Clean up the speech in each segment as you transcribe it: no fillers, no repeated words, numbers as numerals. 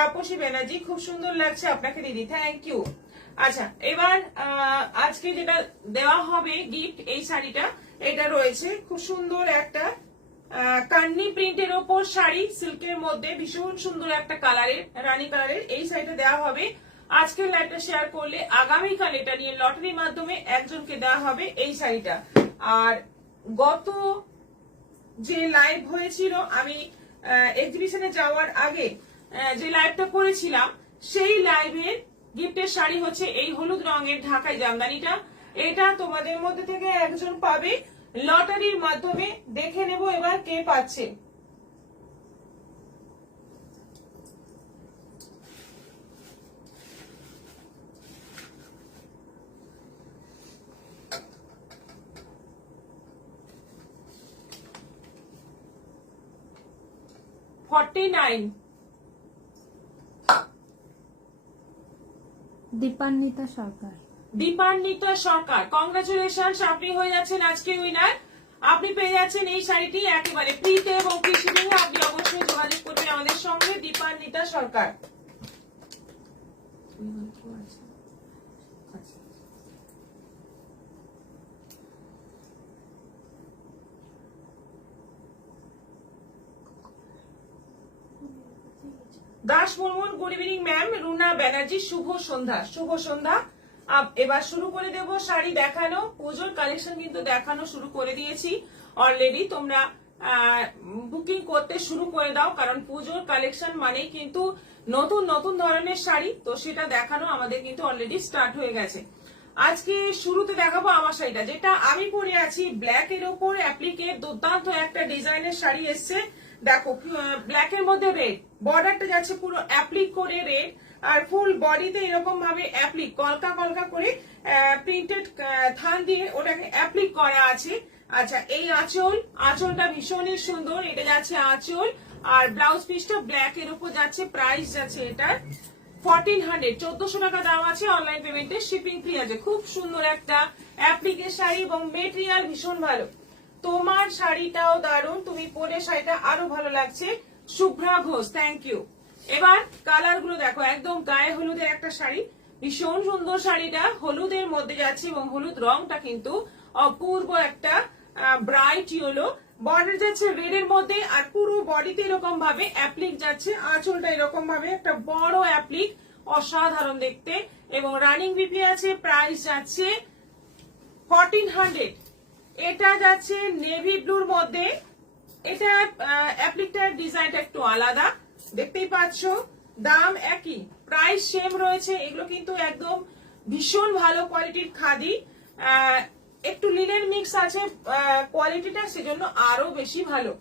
তাপসী ব্যানার্জি, খুব সুন্দর লাগছে আপনাকে দিদি, থ্যাংক ইউ। আচ্ছা, এবার আজকে যেটা দেওয়া হবে গিফট, এই শাড়িটা, এটা রয়েছে খুব সুন্দর একটা কান্নি প্রিন্টের ওপর শাড়ি, সিল্কের মধ্যে ভীষণ সুন্দর একটা কালারের, রানী কালারের এই শাড়িটা দেওয়া হবে। আজকের লাইভটা শেয়ার করলে আগামীকাল এটা নিয়ে লটারির মাধ্যমে একজনকে দেওয়া হবে এই শাড়িটা। আর গত যে লাইভ হয়েছিল, আমি এক্সিবিশনে যাওয়ার আগে যে লাইভটা করেছিলাম, সেই লাইভের গিফটের শাড়ি হচ্ছে এই হলুদ রঙের ঢাকাই জামদানিটা। এটা তোমাদের মধ্যে থেকে একজন পাবে লটারির মাধ্যমে। দেখে নেব এবার কে পাচ্ছে। দীপান্বিতা সরকার। দীপান্বিতা সরকার, কংগ্রাচুলেশন, আপনি হয়ে যাচ্ছেন আজকে উইনার। আপনি পেয়ে যাচ্ছেন এই শাড়িটি একেবারে ফ্রিতে এবং ফ্রি শিপিং এ। আপনি অবশ্যই যোগাযোগ করবেন আমাদের সঙ্গে। দীপান্বিতা সরকার। দাস মুর্মুন, good evening ma'am. Runa Banerjee, শুভ সন্ধ্যা। শুভ সন্ধ্যা। এবার শুরু করে দেব শাড়ি দেখানো। পুজোর কালেকশন কিন্তু দেখানো শুরু করে দিয়েছি অলরেডি। তোমরা বুকিং করতে শুরু করে দাও, কারণ পুজোর কালেকশন মানেই কিন্তু নতুন নতুন ধরনের শাড়ি, তো সেটা দেখানো আমাদের কিন্তু অলরেডি স্টার্ট হয়ে গেছে। আজকে শুরুতে দেখাবো আমার শাড়িটা, যেটা আমি পরে আছি ব্ল্যাক এর ওপর অ্যাপ্লিকের দুর্দান্ত একটা ডিজাইনের শাড়ি এসছে। দেখো, ব্ল্যাক এর মধ্যে রেড, বর্ডারটা যাচ্ছে পুরো অ্যাপ্লিক করে রেড, আর ফুল বডিতে এরকম ভাবে অ্যাপ্লিক কলকা কলকা করে প্রিন্টেড থান দিয়ে ওটাকে অ্যাপ্লিক করা আছে। আচ্ছা, এই আঁচলটা ভীষণই সুন্দর, এটা যাচ্ছে আঁচল। আর ব্লাউজ পিসটা ব্ল্যাক এর উপর যাচ্ছে। প্রাইস যাচ্ছে এটার 1400, 1400 টাকা দাম আছে। অনলাইন পেমেন্টে শিপিং ফ্রি আছে। খুব সুন্দর একটা অ্যাপ্লিকের শাড়ি এবং মেটেরিয়াল ভীষণ ভালো। তোমার শাড়িটাও দারুণ, তুমি পরে শাড়িটা আরো ভালো লাগছে। Shubhra Ghosh, thank you. এবার কালার গুলো দেখো, একদম গায়ে হলুদের একটা শাড়ি, ভীষণ সুন্দর শাড়িটা হলুদের মধ্যে যাচ্ছে এবং হলুদ রংটা কিন্তু অপূর্ব একটা ব্রাইট ইয়েলো। বর্ডার যাচ্ছে রেড এর মধ্যে, আর পুরো বডিতে এরকম ভাবে অ্যাপ্লিক যাচ্ছে। আঁচলটা এরকম ভাবে একটা বড় অ্যাপ্লিক, অসাধারণ দেখতে। এবং রানিং বিপি আছে। প্রাইস যাচ্ছে 1400। এটা যাচ্ছে নেভি ব্লুর মধ্যে। এটা অ্যাপ্লিকটার ডিজাইনটা একটু আলাদা, দেখতেই পাচ্ছ। দাম একই, প্রাইস সেম রয়েছে। এগুলো কিন্তু একদম ভীষণ ভালো কোয়ালিটির খাদি, একটু লিনেন মিক্স আছে কোয়ালিটিটা, সেজন্য আরো বেশি ভালো।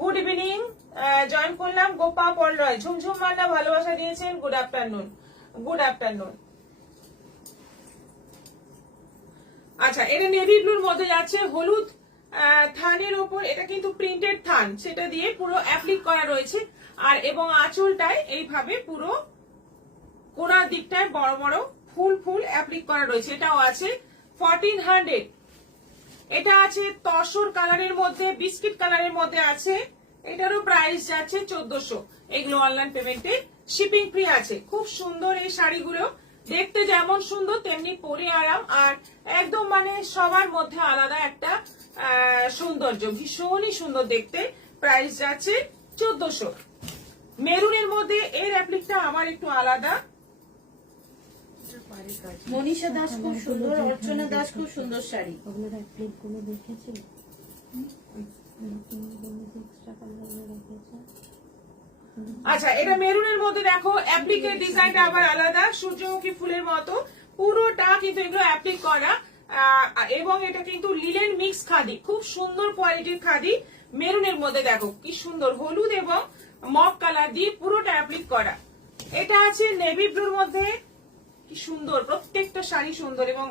গুড ইভিনিং, জয়েন করলাম গোপা পল রয়। ঝুমঝুম মান্না ভালোবাসা দিয়েছেন, গুড আফটারনুন। Good afternoon. আচ্ছা, এটা নেভি ব্লুর মধ্যে যাচ্ছে হলুদ থানের ওপর, এটা কিন্তু প্রিন্টেড থান, সেটা দিয়ে পুরো অ্যাপ্লিক করা রয়েছে। আর এবং আঁচলটায় এইভাবে পুরো কোনার দিকটায় বড় বড় ফুল ফুল অ্যাপ্লিক করা রয়েছে। এটাও আছে 1400। এটা আছে তসর কালারের মধ্যে, বিস্কিট কালারের মধ্যে আছে। এটারও প্রাইস যাচ্ছে 1400। এগুলো অনলাইন পেমেন্টে শিপিং ফ্রি আছে। খুব সুন্দর এই শাড়িগুলো, দেখতে যেমন সুন্দর তেমনি পরে আরাম, আর একদম মানে সবার মধ্যে আলাদা একটা সৌন্দর্য, ভীষণই সুন্দর দেখতে। প্রাইস যাচ্ছে 1400। মেরুনের মধ্যে এর অ্যাপ্লিকটা আমার একটু আলাদা। মনীষা দাস খুব সুন্দর, অর্চনা দাস খুব সুন্দর শাড়ি। ওগুলোর অ্যাপ্লিক গুলো দেখেছিল। আচ্ছা, এটা মেরুনের মধ্যে দেখো অ্যাপ্লিকের ডিজাইনটা আবার আলাদা, সূর্যমুখী ফুলের মতো পুরোটা কিন্তু এগুলো অ্যাপ্লিক করা। এবং এটা কিন্তু লিলেন মিক্স খাদি, খুব সুন্দর কোয়ালিটির খাদি। মেরুনের মধ্যে দেখো কি সুন্দর হলুদ এবং মক কালার দিয়ে পুরোটা অ্যাপ্লিক করা। এটা আছে নেভি ব্লুর মধ্যে, কি সুন্দর, প্রত্যেকটা শাড়ি সুন্দর এবং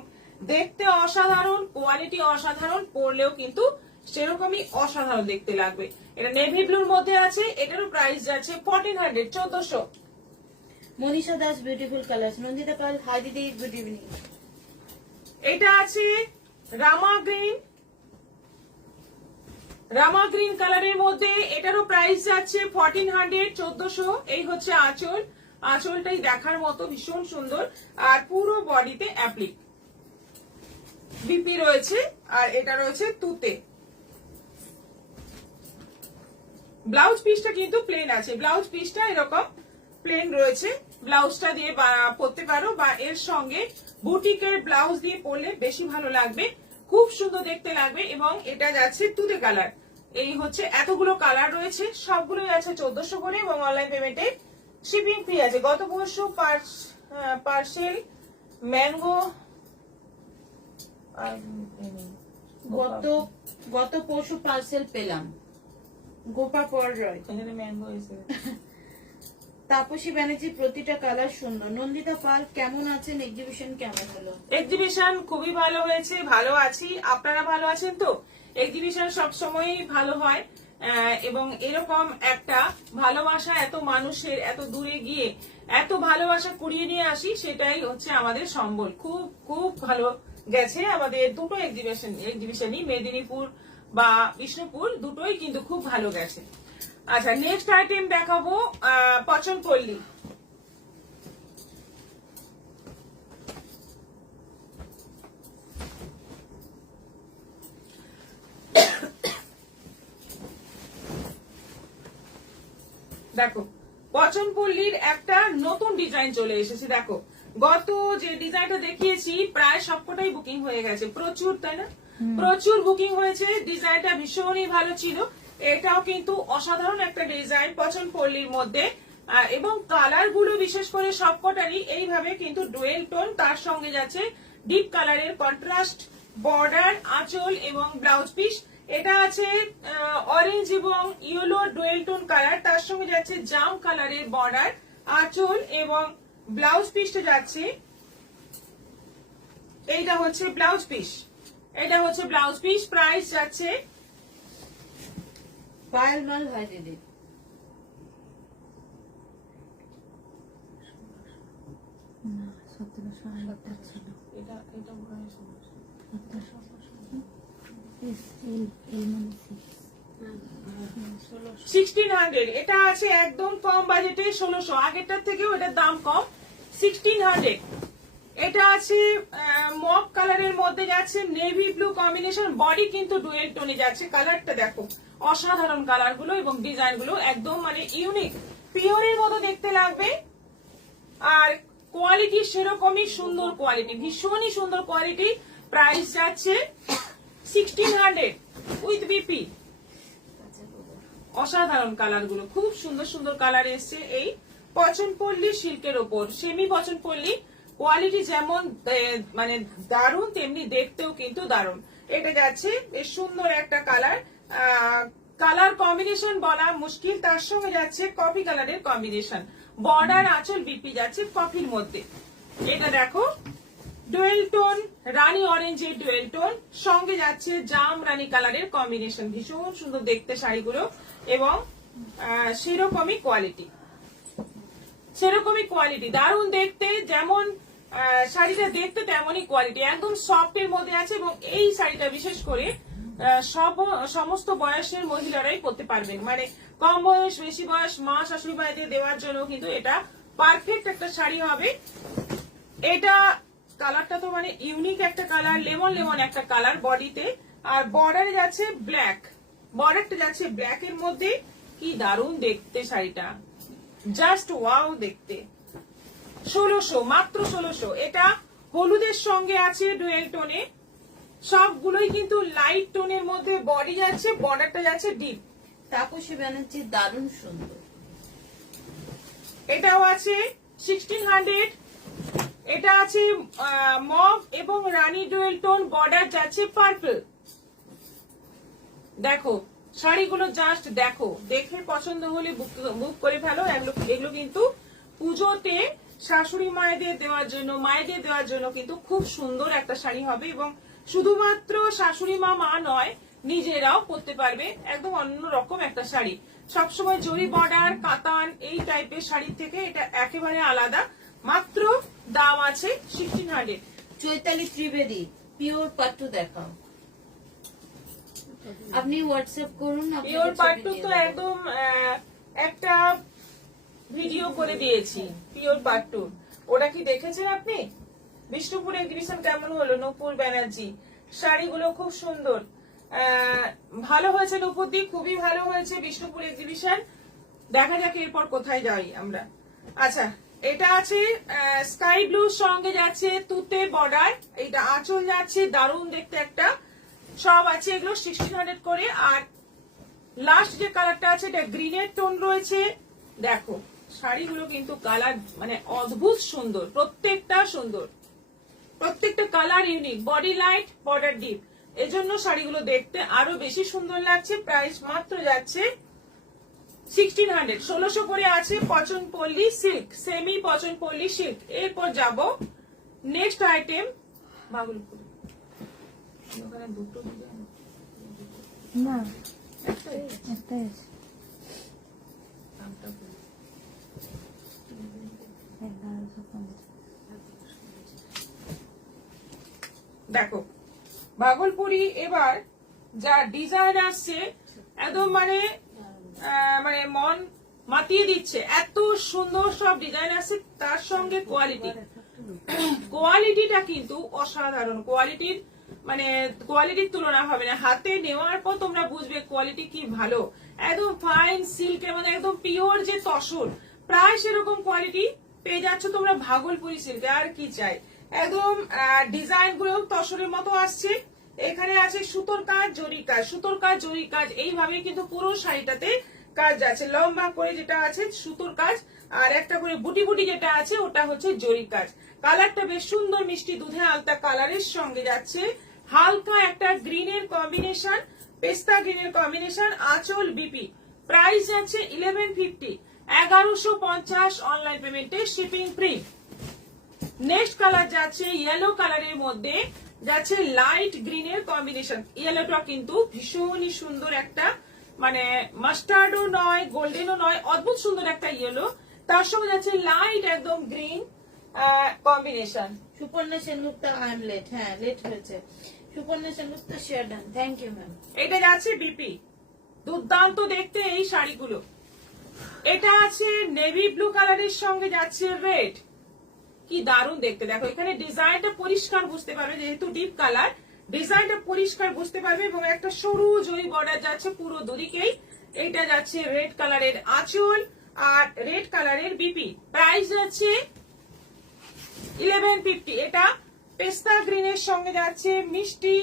দেখতে অসাধারণ, কোয়ালিটি অসাধারণ, পরলেও কিন্তু সেরকমই অসাধারণ দেখতে লাগবে। এটা নেভি ব্লুর মধ্যে আছে। এটারও প্রাইস যাচ্ছে 1400, 1400। Manisha Das beautiful colour. Nandita Pal, hi দিদি, গুড ইভিনিং। এটা আছে রামা গ্রিন, রামা গ্রিন কালারের মধ্যে এটারও প্রাইস যাচ্ছে 1400, 1400। এই হচ্ছে আঁচল, আঁচলটাই দেখার মতো ভীষণ সুন্দর, আর পুরো বডিতে অ্যাপ্লিক বিপি রয়েছে, আর এটা রয়েছে তুতে। ব্লাউজ পিসটা কিন্তু প্লেন আছে, ব্লাউজ পিসটা এরকম প্লেন রয়েছে, ব্লাউজটা দিয়ে পরতে পারো, বা এর সঙ্গে বুটিকের ব্লাউজ দিয়ে পরলে বেশি ভালো লাগবে, খুব সুন্দর দেখতে লাগবে। এবং এটা যাচ্ছে তুতে কালার। এই হচ্ছে এতগুলো কালার রয়েছে, সবগুলোই আছে 1400 করে, এবং অনলাইন পেমেন্টে শিপিং ফ্রি আছে। গত পরশু পার্সেল ম্যাঙ্গো, গত পরশু পার্সেল পেলাম গোপা পর রয়। এখানে ম্যাঙ্গো এসে তাপসী ব্যানার্জি প্রতিটা কালার সুন্দর। নন্দিতা পাল কেমন আছেন? এক্সিবিশন কেমন হলো? এক্সিবিশন খুবই ভালো হয়েছে, ভালো আছি। আপনারা ভালো আছেন তো? এক্সিবিশন সবসময়ই ভালো হয়, এবং এরকম একটা ভালোবাসা এত মানুষের এত দূরে গিয়ে এত ভালোবাসা কুড়িয়ে নিয়ে আসি, সেটাই হচ্ছে আমাদের সম্বল। খুব খুব ভালো গেছে আমাদের দুটো এক্সিবিশনই, মেদিনীপুর বা বিষ্ণুপুর দুটোই কিন্তু খুব ভালো গেছে। আচ্ছা, নেক্সট আইটেম দেখাবো পচনপল্লী। দেখো, পচনপল্লীর একটা নতুন ডিজাইন চলে এসেছে। দেখো, গত যে ডিজাইনটা দেখিয়েছি প্রায় সবকটাই বুকিং হয়ে গেছে, প্রচুর, তাই না? প্রচুর বুকিং হয়েছে, ডিজাইনটা ভীষণই ভালো ছিল। এটাও কিন্তু অসাধারণ একটা ডিজাইন পচনপল্লীর মধ্যে, এবং কালার গুলো বিশেষ করে সবকটারই এইভাবে কিন্তু ডুয়েল টোন, তার সঙ্গে যাচ্ছে ডিপ কালারের কন্ট্রাস্ট বর্ডার, আঁচল এবং ব্লাউজ পিস। এটা আছে অরেঞ্জ এবং ইয়েলো ডুয়েল টোন কালার, তার সঙ্গে যাচ্ছে জাম কালারের বর্ডার, আঁচল এবং ব্লাউজ পিসটা যাচ্ছে, এইটা হচ্ছে ব্লাউজ পিস, এটা হচ্ছে ব্লাউজ পিস। প্রাইস যাচ্ছে পায়েল মাল হয় দিদি। না 1700 আরেকটা ছিল। এটা এল মানে 1600। এটা আছে একদম কম বাজেটে 1600, আগেরটার থেকেও এটার দাম কম, 1600। এটা আছে মক কালারের মধ্যে যাচ্ছে নেভি ব্লু কম্বিনেশন, বডি কিন্তু ডুয়েল টোনে যাচ্ছে। কালারটা দেখো, অসাধারণ কালার গুলো এবং ডিজাইন গুলো একদম মানে ইউনিক, পিওরের মতো দেখতে লাগবে। আর কোয়ালিটি সেরকমই সুন্দর কোয়ালিটি, ভীষণই সুন্দর কোয়ালিটি। প্রাইস যাচ্ছে 1600 উইথ বিপি। অসাধারণ কালার গুলো, খুব সুন্দর সুন্দর কালার এসছে এই পচনপল্লী সিল্কের ওপর। সেমি পচনপল্লী, কোয়ালিটি যেমন মানে দারুণ, তেমনি দেখতেও কিন্তু দারুণ। এটা যাচ্ছে বেশ সুন্দর একটা কালার, কালার কম্বিনেশন বলা মুশকিল, তার সঙ্গে যাচ্ছে কফি কালারের কম্বিনেশন, বর্ডার আঁচল বিপি যাচ্ছে কফির মধ্যে। এটা দেখো ডুয়েল টোন, রানী অরেঞ্জের ডুয়েল টোন, সঙ্গে যাচ্ছে জাম রানী কালারের কম্বিনেশন, ভীষণ সুন্দর দেখতে শাড়িগুলো, এবং সেরকমই কোয়ালিটি, দারুণ দেখতে। যেমন শাড়িটা দেখতে তেমনই কোয়ালিটি, একদম সফট এর মধ্যে আছে। এবং এই শাড়িটা বিশেষ করে সমস্ত বয়সের মহিলারাই পরতে পারবেন, মানে কম বয়স বেশি বয়স মা শাশুড়ি মায়েদের দেওয়ার জন্য কিন্তু এটা পারফেক্ট একটা শাড়ি হবে। এটা কালারটা তো মানে ইউনিক একটা কালার, লেমন একটা কালার বডিতে, আর বর্ডারে যাচ্ছে ব্ল্যাক, বর্ডারটা যাচ্ছে ব্ল্যাক এর মধ্যে। কি দারুণ দেখতে শাড়িটা, জাস্ট ওয়াও দেখতে। 1600, মাত্র 1600। এটা হলুদের সঙ্গে আছে ডুয়েল টোনে, সবগুলোই কিন্তু লাইট টোনের মধ্যে বডি যাচ্ছে, বর্ডারটা যাচ্ছে ডিপ। তাপসী ব্যানার্জি দারুণ সুন্দর। এটাও আছে 1600। এটা আছে মভ এবং রানী ডুয়েল টোন, বর্ডার যাচ্ছে পার্পল। দেখো শাড়িগুলো জাস্ট দেখো, দেখে পছন্দ হলে বুক করে ফেলো। এগুলো কিন্তু পুজোতে শাশুড়ি মায়েদের দেওয়ার জন্য কিন্তু খুব সুন্দর একটা শাড়ি হবে, এবং শুধুমাত্র শাশুড়ি মা নয়, নিজেরাও পরতে পারবে। একদম অন্যরকম একটা শাড়ি, সবসময় জরি বর্ডার কাতান এই টাইপের শাড়ির থেকে এটা একেবারে আলাদা। মাত্র দাম আছে 1600। চৈতালি ত্রিবেদী পিওর পাট্টু দেখাও। আপনি হোয়াটসঅ্যাপ করুন। পিওর পাট্টু তো একদম একটা ভিডিও করে দিয়েছি পিওর পাট্টু, ওটা কি দেখেছেন আপনি? বিষ্ণুপুর এক্সিবিশন কেমন হলো? নূপুর ব্যানার্জি শাড়িগুলো খুব সুন্দর, ভালো হয়েছে নূপুর দি, খুবই ভালো হয়েছে বিষ্ণুপুর এক্সিবিশন। দেখা যাক এরপর কোথায় যাই আমরা। আচ্ছা, এটা আছে স্কাই ব্লুর সঙ্গে যাচ্ছে তুতে বর্ডার, এটা আঁচল যাচ্ছে, দারুণ দেখতে একটা, সব আছে এগুলো 1600 করে। আর লাস্ট যে কালারটা আছে এটা গ্রিনের টোন রয়েছে। দেখো শাড়িগুলো কিন্তু কালার মানে অদ্ভুত সুন্দর, প্রত্যেকটা সুন্দর, প্রত্যেকটা colour unique, body light border deep, এজন্য শাড়িগুলো দেখতে আরো বেশি সুন্দর লাগছে। প্রাইস মাত্র যাচ্ছে 1600, 1600 করে আছে পচনপল্লী সিল্ক, সেমি পচনপল্লী সিল্ক। এরপর যাব নেক্সট আইটেম ভাগলপুর। ওখানে দুটো ডিজাইন, না একটাই একটাই আছে, দামটা বলি। 1150। দেখো ভাগলপুরি এবার যা ডিজাইন আসছে একদম মানে মানে মন মাতিয়ে দিচ্ছে, এত সুন্দর সব ডিজাইন আসছে, তার সঙ্গে কোয়ালিটিটা কিন্তু অসাধারণ। কোয়ালিটির মানে কোয়ালিটির তুলনা হবে না, হাতে নেওয়ার পর তোমরা বুঝবে কোয়ালিটি কি ভালো। একদম ফাইন সিল্কের মানে একদম পিওর যে তসর, প্রায় সেরকম কোয়ালিটি পেয়ে যাচ্ছ তোমরা ভাগলপুরি সিল্কে। আর কি চাই, একদম ডিজাইন গুলো তসরের মতো আসছে। এখানে আছে সুতোর কাজ, জরি কাজ, সুতোর কাজ, জরি কাজ, এইভাবে কিন্তু পুরো শাড়িটাতে কাজ আছে। লম্বা করে যেটা আছে সুতোর কাজ, আর একটা করে বুটি বুটি যেটা আছে ওটা হচ্ছে জরি কাজ। কালারটা বেশ সুন্দর মিষ্টি দুধে আলতা কালারের সঙ্গে যাচ্ছে, হালকা একটা গ্রিনের কম্বিনেশন, পেস্তা গ্রিনের কম্বিনেশন, আঁচল বিপি। প্রাইস যাচ্ছে 1150, 1150 অনলাইন পেমেন্টে, শিপিং ফ্রি। নেক্সট কালার যাচ্ছে ইয়েলো কালারের মধ্যে, যাচ্ছে লাইট গ্রিনের কম্বিনেশন। ইয়েলোটা কিন্তু ভীষণই সুন্দর একটা, মানে মাস্টার্ডও নয় গোল্ডেনও নয়, অদ্ভুত সুন্দর একটা ইয়েলো, তার সঙ্গে যাচ্ছে লাইট একদম green combination. Suparna Sengupta, I am late, হ্যাঁ লেট হয়েছে। Suparna Sengupta share done, thank you ma'am. এটা যাচ্ছে বিপি, দুর্দান্ত দেখতে এই শাড়িগুলো। এটা আছে নেভি ব্লু কালারের সঙ্গে যাচ্ছে রেড, কি দারুণ দেখতে। দেখো এখানে ডিজাইনটা পরিষ্কার বুঝতে পারবে, যেহেতু ডিপ কালার ডিজাইনটা পরিষ্কার বুঝতে পারবে, এবং একটা সরু জরি বর্ডার যাচ্ছে পুরো দুদিকেই। এটা যাচ্ছে রেড কালারের আঁচল আর রেড কালারের বিপি। প্রাইস যাচ্ছে 1150। এটা পেস্তা গ্রিনের সঙ্গে যাচ্ছে মিষ্টি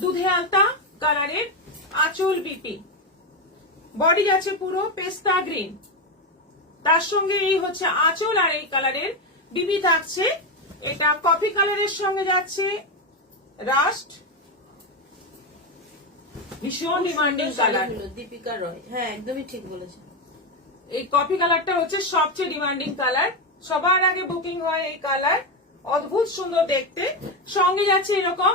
দুধে আলতা কালারের আঁচল বিপি, বডি যাচ্ছে পুরো পেস্তা গ্রিন, তার সঙ্গে এই হচ্ছে আঁচল আর এই কালারের বিবি থাকছে। এটা কফি কালারের সঙ্গে যাচ্ছে রাস্ট, ভীষণ ডিমান্ডিং কালার। দীপিকা রয়, হ্যাঁ একদমই ঠিক বলেছেন। এই কফি কালারটা হচ্ছে সবচেয়ে ডিমান্ডিং কালার, সবার আগে বুকিং হয় এই কালার, অদ্ভুত সুন্দর দেখতে। সঙ্গে যাচ্ছে এরকম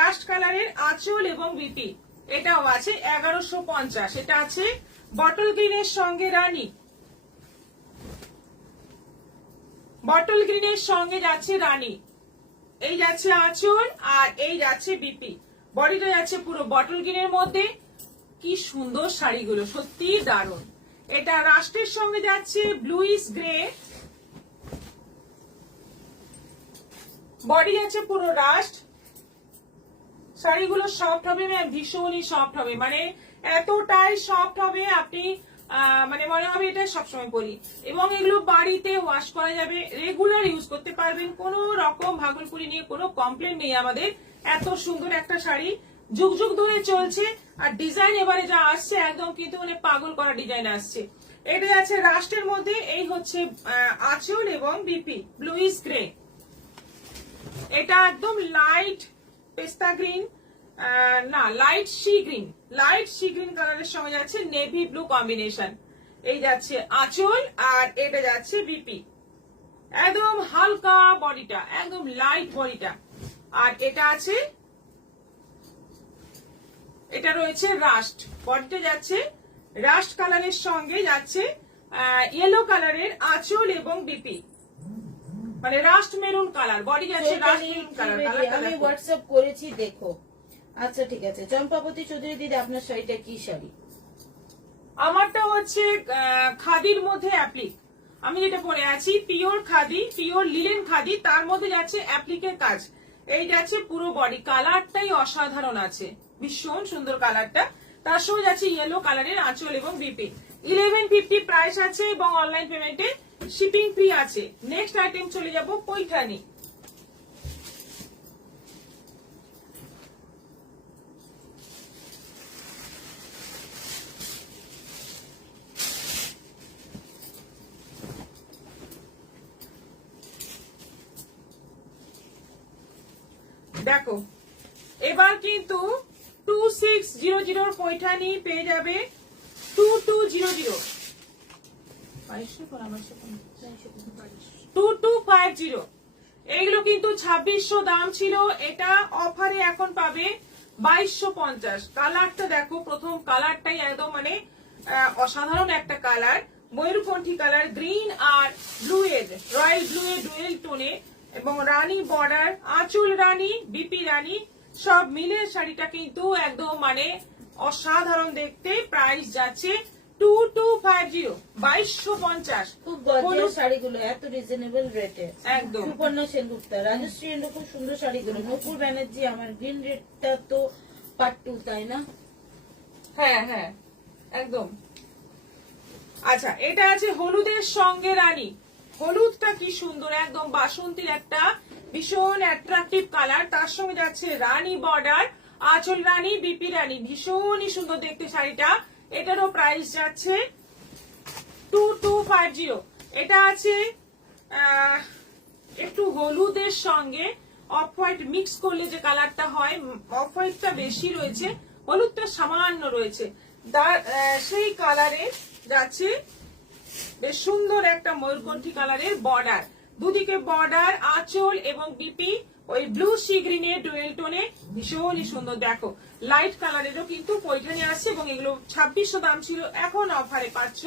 রাস্ট কালারের আঁচল এবং বিপি, এটাও আছে 1150। এটা আছে বটল গ্রিনের সঙ্গে রানী, বটল গ্রিনের সঙ্গে যাচ্ছে রানী, এই যাচ্ছে আঁচল আর এই যাচ্ছে বিপি, বডিটা যাচ্ছে পুরো বটল গ্রিনের মধ্যে। কি সুন্দর শাড়িগুলো, সত্যি দারুণ। এটা রাস্টের সঙ্গে যাচ্ছে ব্লুইশ গ্রে, বডি আছে পুরো রাস্ট। শাড়িগুলো সফট হবে ম্যাম, ভীষণই সফট হবে, মানে এতটাই সফট হবে আপনি মানে মনে হবে এটা সবসময় পরি, এবং এগুলো বাড়িতে ওয়াশ করা যাবে, রেগুলার ইউজ করতে পারবেন, কোনো রকম ভাগলপুরি নিয়ে কোনো কমপ্লেন নেই আমাদের। এত সুন্দর একটা শাড়ি যুগ যুগ ধরে চলছে, আর ডিজাইন এবারে যা আসছে একদম কিন্তু মানে পাগল করা ডিজাইন আসছে। এটা আছে রাস্টের মধ্যে, এই হচ্ছে আঁচল এবং বিপি ব্লুইশ গ্রে। এটা একদম লাইট পেস্তা গ্রিন, না light sea green, light sea green কালারের সঙ্গে যাচ্ছে নেভি ব্লু কম্বিনেশন। এই যাচ্ছে আঁচল আর এটা যাচ্ছে বিপি, একদম হালকা বডিটা, একদম লাইট বডিটা। আর এটা আছে, এটা রয়েছে রাস্ট, বডিটা যাচ্ছে রাস্ট কালারের সঙ্গে যাচ্ছে ইয়েলো কালারের আঁচল এবং বিপি, মানে রাস্ট মেরুন কালার, বডি যাচ্ছে রাস্ট মেরুন কালার। আমি হোয়াটসঅ্যাপ করেছি, দেখো আচ্ছা ঠিক আছে, চম্পাবতী চৌধুরী দিদি আপনার শাড়িটা কি শাড়ি? আমারটা হচ্ছে খাদির মধ্যে অ্যাপ্লিক। আমি যেটা পরে আছি pure khadi, pure linen khadi, তার মধ্যে যাচ্ছে অ্যাপ্লিকের কাজ। এই যাচ্ছে পুরো বডি, কালারটাই অসাধারণ আছে, ভীষণ সুন্দর কালারটা। তার সঙ্গে যাচ্ছে ইয়েলো কালারের আঁচল এবং বিপি। 1150 প্রাইস আছে এবং অনলাইন পেমেন্টে শিপিং ফ্রি আছে। নেক্সট আইটেম চলে যাব পৈঠানি। দেখো এবার কিন্তু 2600 পৈঠানি পেয়ে যাবে 2200, 2250। এইগুলো কিন্তু 2600 দাম ছিল, এটা অফারে এখন পাবে 2250। কালারটা দেখো, প্রথম কালারটাই একদম মানে অসাধারণ একটা কালার, ময়ূরকণ্ঠী কালার, গ্রিন আর ব্লু এর রয়্যাল ব্লু এর ডুয়েল টোনে এবং রানী বর্ডার, আঁচল রানী, বিপি রানী, সব মিলে শাড়িটা কিন্তু একদম মানে অসাধারণ দেখতে। প্রাইস যাচ্ছে 2250, 2250। খুব গর্জিয়াস শাড়িগুলো, এত রিজনেবল রেটে। একদম। সুপর্ণা সেনগুপ্তা, রাজশ্রী এন্ড খুব সুন্দর শাড়িগুলো। নকুল ব্যানার্জি, আমার গ্রিন রেডটা তো পার্ট 2, তাই না? হ্যাঁ হ্যাঁ একদম। আচ্ছা, এটা আছে হলুদের সঙ্গে রানী। হলুদটা কি সুন্দর, একদম বাসন্তীর একটা ভীষণ অ্যাট্রাকটিভ কালার। তার সঙ্গে যাচ্ছে রানী বর্ডার, আঁচল রানী, বিপি রানী, ভীষণই সুন্দর দেখতে শাড়িটা। এটারও প্রাইস যাচ্ছে 2250। এটা আছে একটু হলুদের সঙ্গে অফ হোয়াইট মিক্স করলে যে কালারটা হয়, অফ হোয়াইটটা বেশি রয়েছে, হলুদটা সামান্য রয়েছে, সেই কালারে যাচ্ছে বেশ সুন্দর একটা ময়ূরকণ্ঠী কালারের বর্ডার, দুদিকে বর্ডার, আঁচল এবং বিপি ওই ব্লু সি গ্রিনের ডুয়েল টোনে, ভীষণই সুন্দর। দেখো লাইট কালারেরও কিন্তু পৈঠানি আসছে এবং এগুলো 2600 দাম ছিল, এখন অফারে পাচ্ছ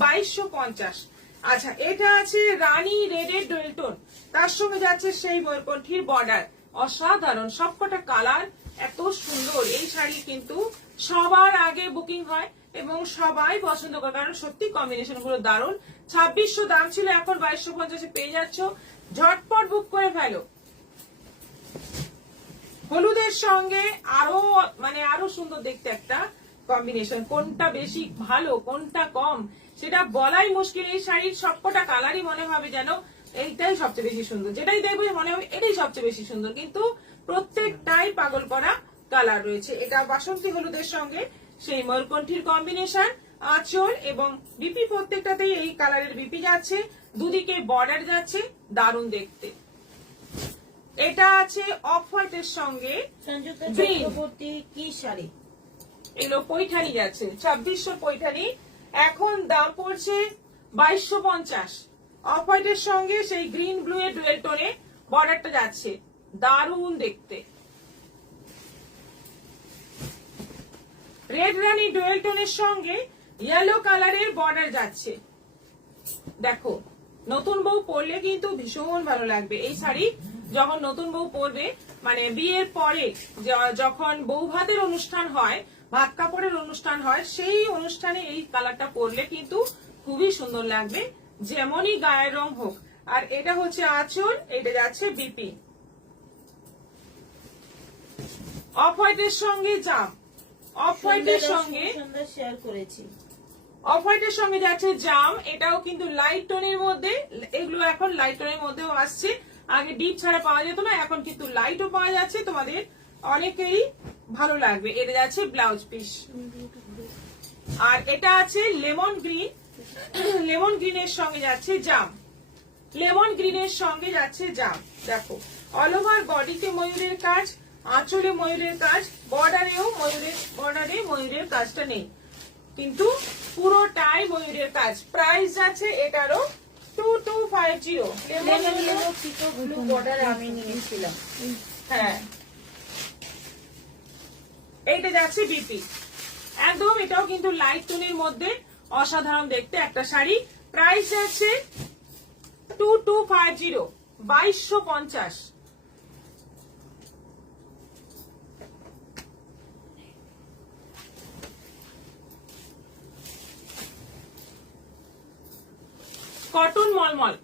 2250। আচ্ছা, এটা আছে রানী রেডের ডুয়েল টোন, তার সঙ্গে যাচ্ছে সেই ময়ূরকণ্ঠীর বর্ডার, অসাধারণ সবকটা কালার এত সুন্দর। এই শাড়ি কিন্তু সবার আগে বুকিং হয় এবং সবাই পছন্দ করে, কারণ সত্যি কম্বিনেশন গুলো দারুণ। 2600 দাম ছিল, এখন 2250 পেয়ে যাচ্ছ, ঝটপট বুক করে ফেলো। হলুদের সঙ্গে আরো সুন্দর দেখতে একটা কম্বিনেশন, কোনটা বেশি ভালো কোনটা কম সেটা বলাই মুশকিল। এই শাড়ির সবকটা কালারই মনে হবে যেন এইটাই সবচেয়ে বেশি সুন্দর, যেটাই দেখবে মনে হবে এটাই সবচেয়ে বেশি সুন্দর, কিন্তু প্রত্যেকটাই পাগল করা কালার রয়েছে। এটা বাসন্তী হলুদের সঙ্গে সেই ময়ূরকণ্ঠীর কম্বিনেশন, আঁচল এবং বিপি প্রত্যেকটাতেই এই কালারের বিপি যাচ্ছে, দুদিকে বর্ডার যাচ্ছে, দারুণ দেখতে। এটা আছে অফ হোয়াইটের সঙ্গে সংযুক্তা গ্রিন। চক্রবর্তী কি শাড়ি? এগুলো পৈঠানি যাচ্ছে, 2600 পৈঠানি, এখন দাম পড়ছে 2250। অফ হোয়াইটের সঙ্গে সেই গ্রিন ব্লু এর ডুয়েল টোনে বর্ডারটা যাচ্ছে, দারুণ দেখতে। রেড রানী ডুয়েল টোনের সঙ্গে ইয়েলো কালারের বর্ডার যাচ্ছে। দেখো নতুন বউ পরলে কিন্তু ভীষণ ভালো লাগবে এই শাড়ি। যখন নতুন বউ পরবে, মানে বিয়ের পরে যখন বউ ভাতের অনুষ্ঠান হয়, ভাত কাপড়ের অনুষ্ঠান হয়, সেই অনুষ্ঠানে এই কালারটা পরলে কিন্তু খুবই সুন্দর লাগবে, যেমনই গায়ের রং হোক। আর এটা হচ্ছে আঁচল, এটা যাচ্ছে বিপি। অফ হোয়াইটের সঙ্গে জাম, অফ হোয়াইটের সঙ্গে শেয়ার করেছি, অফ হোয়াইটের সঙ্গে যাচ্ছে জাম, এটাও কিন্তু লাইট টোনের মধ্যে। এগুলো এখন লাইট টোনের মধ্যেও আসছে, আগে ডিপ ছাড়া পাওয়া যেত না, এখন কিন্তু লাইটও পাওয়া যাচ্ছে, তোমাদের অনেকেরই ভালো লাগবে। এটা যাচ্ছে ব্লাউজ পিস। আর এটা আছে লেমন গ্রিন, লেমন গ্রিনের সঙ্গে যাচ্ছে জাম, লেমন গ্রিনের সঙ্গে যাচ্ছে জাম। দেখো অল ওভার বডিতে ময়ূরের কাজ, আঁচলে ময়ূরের কাজ, বর্ডারে ময়ূরের কাজটা নেই, কিন্তু পুরোটাই ময়ূরের কাজ। প্রাইস যাচ্ছে এটারও 2250। লেমন ইয়েলো পিকো ব্লু বর্ডার আমি নিয়েছিলাম। হ্যাঁ, এইটা যাচ্ছে বিপি, একদম এটাও কিন্তু লাইট টোনের মধ্যে অসাধারণ দেখতে একটা শাড়ি। প্রাইস যাচ্ছে 2250, 2250। কটন মলমল।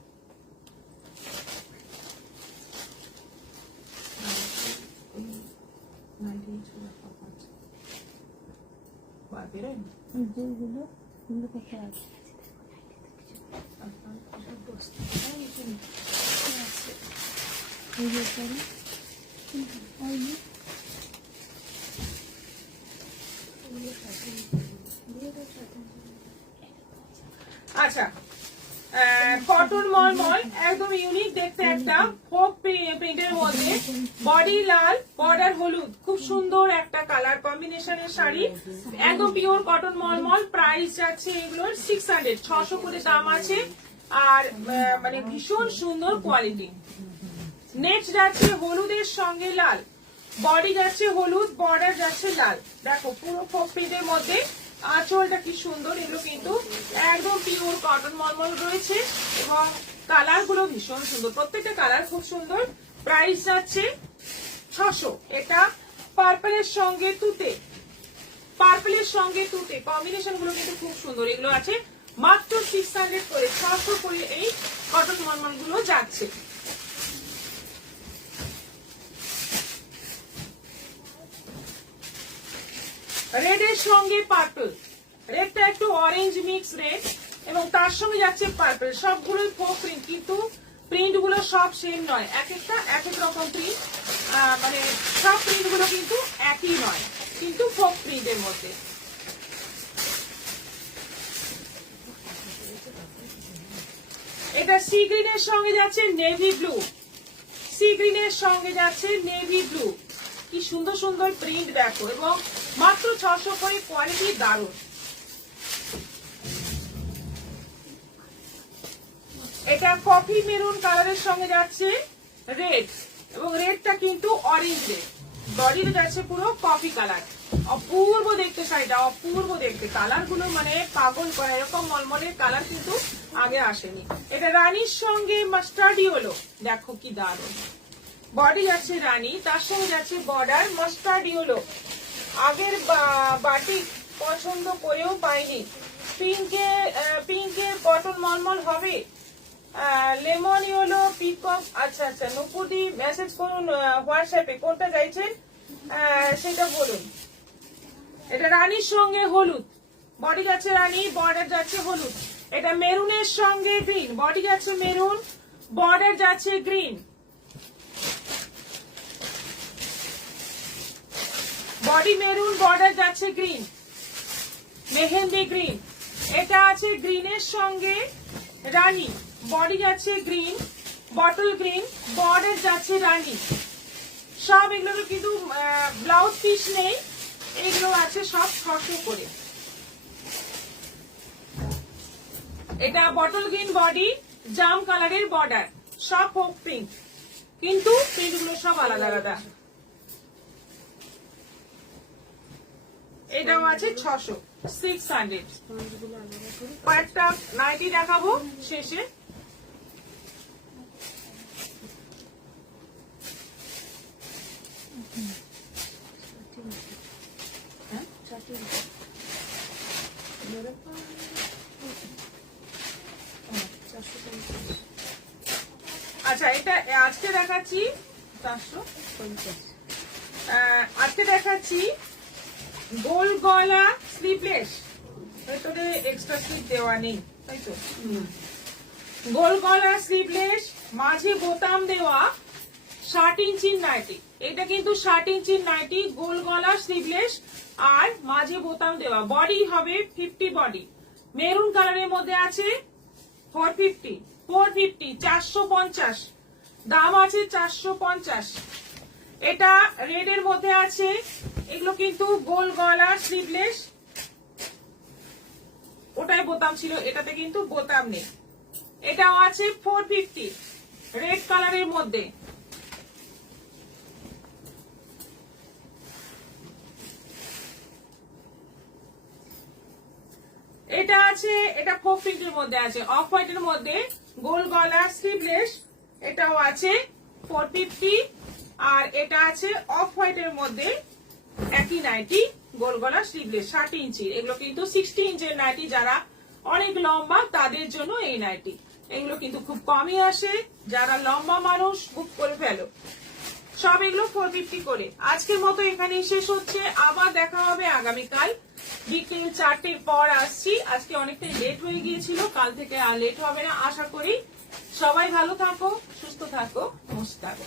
যেগুলো এগুলো কোথায় আছে? এই যে করে ওই যে আচ্ছা, কটন মলমল একদম ইউনিক দেখতে একটা ফোক প্রিন্টের মধ্যে, বডি লাল বর্ডার হলুদ, খুব সুন্দর একটা কালার কম্বিনেশনের শাড়ি, একদম পিওর কটন মলমল। প্রাইস যাচ্ছে এগুলোর 600, 600 করে দাম আছে। আর মানে ভীষণ সুন্দর কোয়ালিটি। নেক্সট যাচ্ছে হলুদের সঙ্গে লাল, বডি যাচ্ছে হলুদ, বর্ডার যাচ্ছে লাল। দেখো পুরো ফোক প্রিন্টের মধ্যে, আঁচলটা কি সুন্দর। এগুলো কিন্তু একদম পিওর কটন মলমল রয়েছে এবং কালার গুলো ভীষণ সুন্দর, প্রত্যেকটা কালার খুব সুন্দর। প্রাইস যাচ্ছে 600। এটা পার্পলের সঙ্গে তুতে, পার্পলের সঙ্গে তুতে কম্বিনেশন গুলো কিন্তু খুব সুন্দর। এগুলো আছে মাত্র 600 করে, 600 করে এই কটন মলমল গুলো যাচ্ছে। রেড এর সঙ্গে পার্পল, রেডটা একটু অরেঞ্জ মিক্স রেড এবং তার সঙ্গে যাচ্ছে পার্পল। সবগুলোই ফোক প্রিন্ট, কিন্তু প্রিন্ট গুলো সব সেম নয়, এক একটা এক এক রকম প্রিন্ট। মানে সব প্রিন্ট গুলো কিন্তু একই নয়, কিন্তু ফোক প্রিন্টের মধ্যে। এটা সি গ্রিন এর সঙ্গে যাচ্ছে নেভি ব্লু, সি গ্রিন এর সঙ্গে যাচ্ছে নেভি ব্লু। কি সুন্দর সুন্দর প্রিন্ট দেখো, এবং মাত্র 600 করে, কোয়ালিটি দারুণ। এটা কফি মেরুন কালারের সঙ্গে যাচ্ছে রেড, এবং রেডটা কিন্তু অরেঞ্জ রেড, বডিতে যাচ্ছে পুরো কফি কালার। অপূর্ব দেখতে শাড়িটা, অপূর্ব দেখতে, কালার গুলো মানে পাগল করা। এরকম মলমলের কালার কিন্তু আগে আসেনি। এটা রানীর সঙ্গে মাস্টার্ড ইয়েলো, দেখো কি দারুণ। বডি যাচ্ছে রানী, তার সঙ্গে যাচ্ছে বর্ডার মাস্টার্ড ইয়েলো। আগের বাটিক পছন্দ করেও পাইনি। পিঙ্কের কটন মলমল হবে, লেমন ইয়েলো, পিকক। আচ্ছা আচ্ছা, নুপুদি মেসেজ করুন হোয়াটসঅ্যাপে, কোনটা চাইছেন সেটা বলুন। এটা রানীর সঙ্গে হলুদ, বডি যাচ্ছে রানী, বর্ডার যাচ্ছে হলুদ। এটা মেরুনের সঙ্গে গ্রিন, বডি যাচ্ছে মেরুন, বর্ডার যাচ্ছে গ্রিন। বডি মেরুন, বর্ডার যাচ্ছে গ্রিন, মেহেন্দি গ্রিন। এটা আছে গ্রিনের সঙ্গে রানী, বডি যাচ্ছে গ্রিন, বটল গ্রিন, বর্ডার যাচ্ছে রানী। সব এগুলো কিন্তু ব্লাউজ পিস নেই, এগুলো আছে সব 600 করে। এটা বটল গ্রিন বডি, জাম কালারের বর্ডার, সব হোক প্রিন্ট, কিন্তু প্রিন্ট গুলো সব আলাদা আলাদা। এটাও আছে 600, 600। কয়েকটা নাইটি দেখাবো শেষে। আচ্ছা, এটা আজকে দেখাচ্ছি 450। আজকে দেখাচ্ছি গোল গলা স্লিভলেস, ভেতরে এক্সট্রা স্লিভ দেওয়া নেই, তাই তো? গোল গলা স্লিভলেস, মাঝে বোতাম দেওয়া 60 ইঞ্চির নাইটি। এটা কিন্তু 60 ইঞ্চির নাইটি, গোল গলা স্লিভলেস আর মাঝে বোতাম দেওয়া। বডি হবে 50 বডি, মেরুন কালারের মধ্যে আছে 450, 450, দাম আছে 450। এটা রেড এর মধ্যে আছে, এগুলো কিন্তু গোল গলা স্লিভলেস, ওটাই বোতাম ছিল, এটাতে কিন্তু বোতাম নেই। এটাও আছে 450, রেড কালারের মধ্যে। এটা আছে, এটা ফোক প্রিন্টের মধ্যে আছে, অফ হোয়াইটের মধ্যে, গোল গলা স্লিভলেস, এটাও আছে 450। আর এটা আছে অফ হোয়াইটের মধ্যে, একই নাইটি, গোল গলা স্লিভলেস, 60 ইঞ্চি। এগুলো কিন্তু 60 ইঞ্চের নাইটি, যারা অনেক লম্বা তাদের জন্য এই নাইটি। এগুলো কিন্তু খুব কমই আসে, যারা লম্বা মানুষ বুক করে ফেলো। সব এগুলো 450 করে। আজকের মতো এখানেই শেষ হচ্ছে, আবার দেখা হবে আগামীকাল বিকেল 4টের পর আসছি। আজকে অনেকটাই লেট হয়ে গিয়েছিল, কাল থেকে আর লেট হবে না আশা করি। সবাই ভালো থাকো, সুস্থ থাকো, মস্ত থাকো।